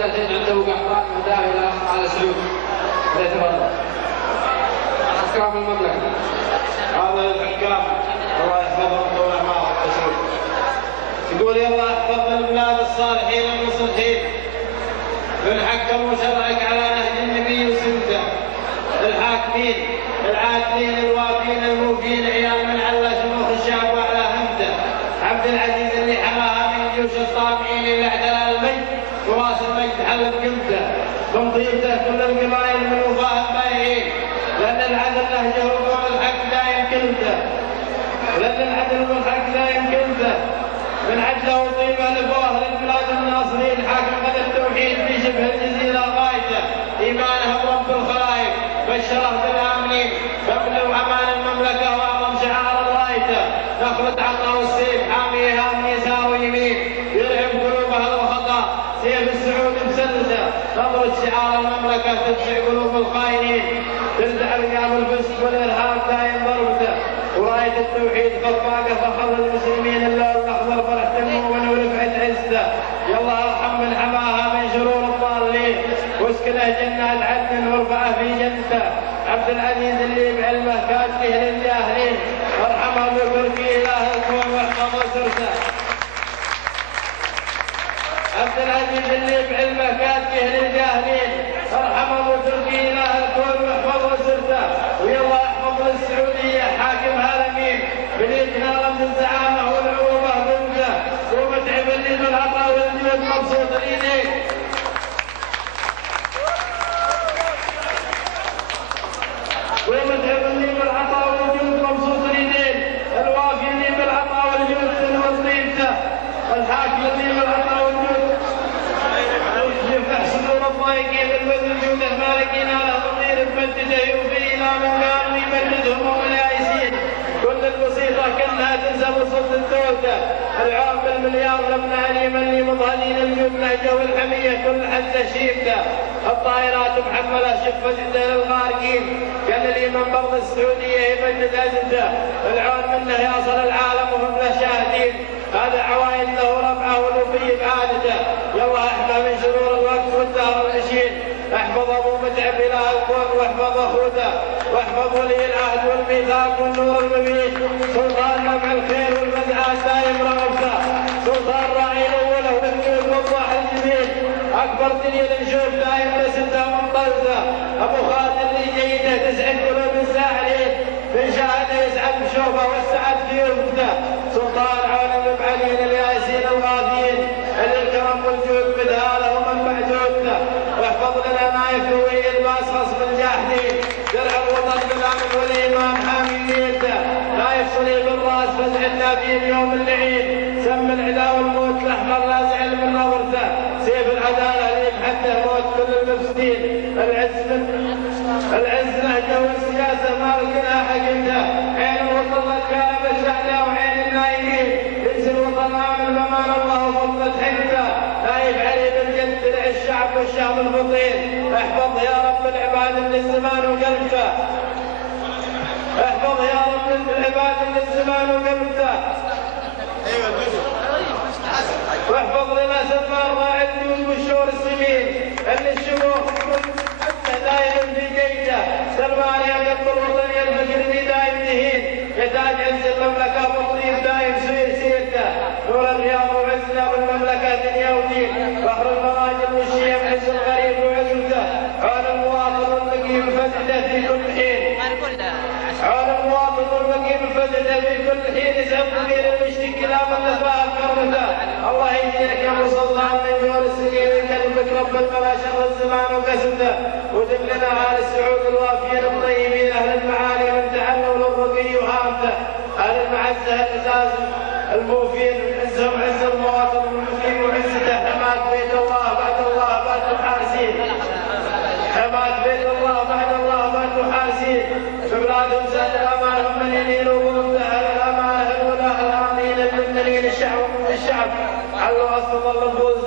مسألتين عنده قحطان مداهي الأخ على سلوك. فليتفضل. حكام المملكة. هذا الحكام الله يحفظهم طول أعمارهم ويسلمهم. يقول يلا احفظ البلاد الصالحين المصلحين من حكموا شرعك على نهج النبي وسنته، الحاكمين العادلين الوافين الموفين عيال من على شموخ الشعب وعلى همته، عبد العزيز اللي حماها من جيوش الطامعين اللي اعتلى المجد وراس المجد حلت قمته، ثم طيبته كل القبائل من وفاه البايعين، لان العدل نهجه وقول الحق لا يمكنته، لان العدل والحق لا يمكنته، من عدله وطيبه لفوه للبلاد الناصرين، حاكم قد التوحيد في شبه الجزيره غايته، ايمانه برب الخلائق بشره بالامنين، فابلغ امان المملكه واعظم شعار رايته، نخلة عطا والسيف حاميها من يسار ويمين، يرعب قلوب اهل الخطا، سيف السعود بسلته، نظرة شعار المملكه تدفع قلوب الخائنين، تردع رقاب الفسق والارهاب دايم ضربته، ورايه التوحيد خفاقه فخر المسلمين اللون الاخضر فرحه المؤمن ورفعه عزته، يلا ارحم من حماها من شرور الضالين، واسكنه جنات عدن وارفعه في جنته، عبد العزيز اللي بعلمه كاتبه للجاهلين، ارحمه بفرقه اله الكون واحفظ سرته. عبد العزيز اللي بعلمه كاتبه للجاهلين، ارحمه بفرقه اله الكون واحفظ سرته، ويلا احفظ للسعوديه حاكمها الامين، بنيتنا رمز الزعامه والعروبه بنته، ومتعب اللي بالعطاء والجود مبسوط اليدين. ومتعب اللي بالعطاء والجود مبسوط اليدين، الوافي اللي بالعطاء والجود سلوى طيبته، الحاكم اللي بالعطاء والجود يفتح صدور الضايقين بالبذل جوده مالكين على ضمير بمدده يوفي الى من كانوا يمددهم واليائسين، كل البسيطه كلها تنسى بصوت الدوله، العام بالمليار لمن عليم اللي مظهرين الجود نهجه والحميه كل حزه شيبته، الطائرات محمله شفه جده للغارقين، قال لي من برض السعوديه يمدد ازمته، العون منه يصل العالم وهم له شاهدين، هذا عوايد له رفعه ولوفي بعادته، يلا احمى من شرور الوقت والدهر العشين، احفظ ابو متعب اله الكون واحفظ اخوته، واحفظ ولي العهد والميثاق والنور المبين، سلطان نبع الخير والمزعات دايم رغبته، سلطان راعي الاوله والجود والضاح الجميل، اكبر دليل نشوف دايم لسته ومنطلته، ابو خالد اللي جيده تسعد قلوب الساحلين، من شاهده يسعد بشوفه والسعد في وفده، سلطان عالم بعلين الياسين الغاثين، اللي الكرم والجود بدهاله ومن بعدودته، واحفظ لنا نايف قوي الباس خصم الجاحدين، درع الوطن بالامن والايمان حامي نيته، نايف صليب الراس فزعنا في اليوم اللعين، سم العدا والموت الاحمر لا زعل من نظرته، سيف العداله اللي بحده موت كل المفسدين، العز نهجه والسياسه ما لقينا حقته، عين الوطن الكامل الشعله وعين النايمين، ينزل الوطن امن بامان الله وفضلت حقته، نايف علي بالجد درع الشعب والشعب الفطين، احفظ يا رب العباد من الزمان وقلبته، احفظ يا رب العباد من الزمان وقلبته، واحفظ لنا سلمان راعي الجود والشور السمين، اللي الشموخ دايم في جيده، سلمان يا قلب الوطن يا الفكر في دايم تهين، يا تاج عز المملكه والطيب دايم سيرته، نور الرياض وعزنا والمملكه دنيا ودين، بحر المراجل والشيم عز الغريب وعزته، عون المواطن والمقيم فزده في كل حين، عون المواطن والمقيم فزده في كل حين، يسعد ضمير المشتكي لا من نفاه كرمته، الله يجزيك يا ابو سلطان من جور السنين ويكلمك رب الملا شر الزمان وقسمته، وجب لنا اهل السعود الوافيين الطيبين اهل المعالي من تحلوا للرقي وهامته، اهل المعزه الازاز الموفين عزهم عز المواطن المقيم وعزته، حماة بيت الله بعد الله باتوا حارسين، حماة بيت الله بعد الله باتوا حارسين، ببلادهم زاد الامان هم من ينيلوا ضده، اهل الامانه الولاء الامين الممتلين الشعب علوا اصل النفوذ